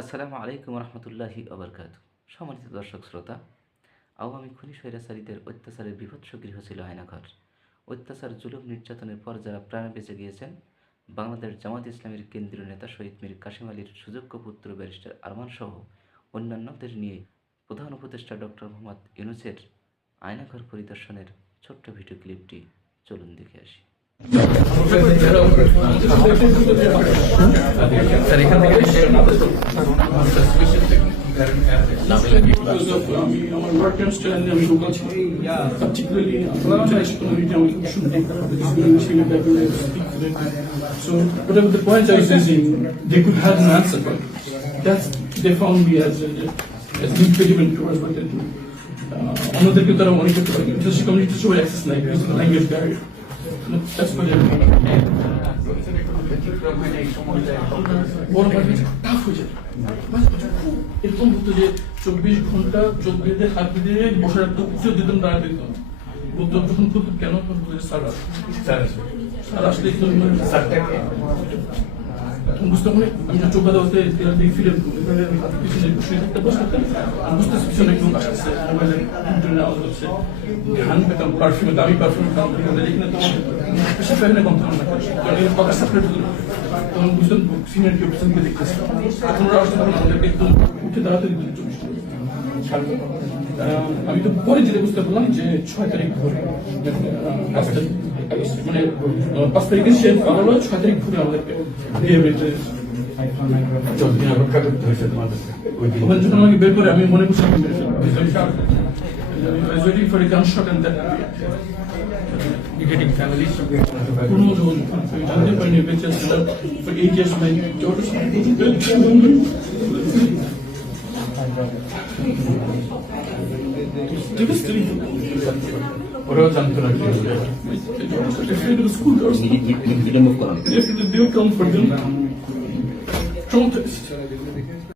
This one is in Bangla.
আসসালামু আলাইকুম রহমতুল্লাহি আবরকাত। সম্মানিত দর্শক শ্রোতা, আওয়ামী খুনি স্বৈরাচারীদের অত্যাচারের বিভৎস গৃহ ছিল হায়নাঘর। অত্যাচার, জুলুম, নির্যাতনের পর যারা প্রাণে বেঁচে গিয়েছেন, বাংলাদেশ জামাত ইসলামের কেন্দ্রীয় নেতা শহীদ মীর কাসেম আলীর সুযোগ্য পুত্র ব্যারিস্টার আরমান সহ অন্যান্যদের নিয়ে প্রধান উপদেষ্টা ডক্টর মোহাম্মদ ইউনূসের আয়নাঘর পরিদর্শনের ছোট্ট ভিডিও ক্লিপটি চলুন দেখে আসি। So whatever the point I was raising, they could have an answer, but that's they found me as impediment towards what they do. Another thing that I wanted to do, just community show access like this is the language barrier. That's what I mean. এরকম হতো যে 24 ঘন্টা চোখ বেঁধে হাত বেঁধে বসে রাখতো, কিছু দিতাম দাঁড়া দিত বলতো যখন খুব কেন স্যার আসলে বুঝতে পারি আমি চোখ বাঁধা হতে ফিরে পিছনে শুয়ে থাকতে বসে থাকতাম, বুঝতেছি পিছনে একদম আসতেছে, মোবাইলের আওয়াজ হচ্ছে, ঘ্রাণ পেতাম, পারফিউমে দামি পারফিউম দেখি না তোমার পেশা ফেলে গন্ধ না কথা সেপারেট হতো। তখন বুঝতাম সিনিয়র কেউ পিছন দিকে দেখতেছে, এখন ওরা আসতে তখন আমাদেরকে একদম উঠে দাঁড়াতে দিত 24 ঘন্টা। আমি তো পরে যেটা বুঝতে পারলাম যে 6 তারিখ ধরে মানে 5 তারিখে সে পাওয়া 6 তারিখ ধরে আমাদেরকে যখন আমাকে বের করে আমি মনে করছি for a gunshot and that getting families জানতে পারিনি বেঁচে for 8 years my daughter ওরাও জানতো না কি school they will come for them traumatized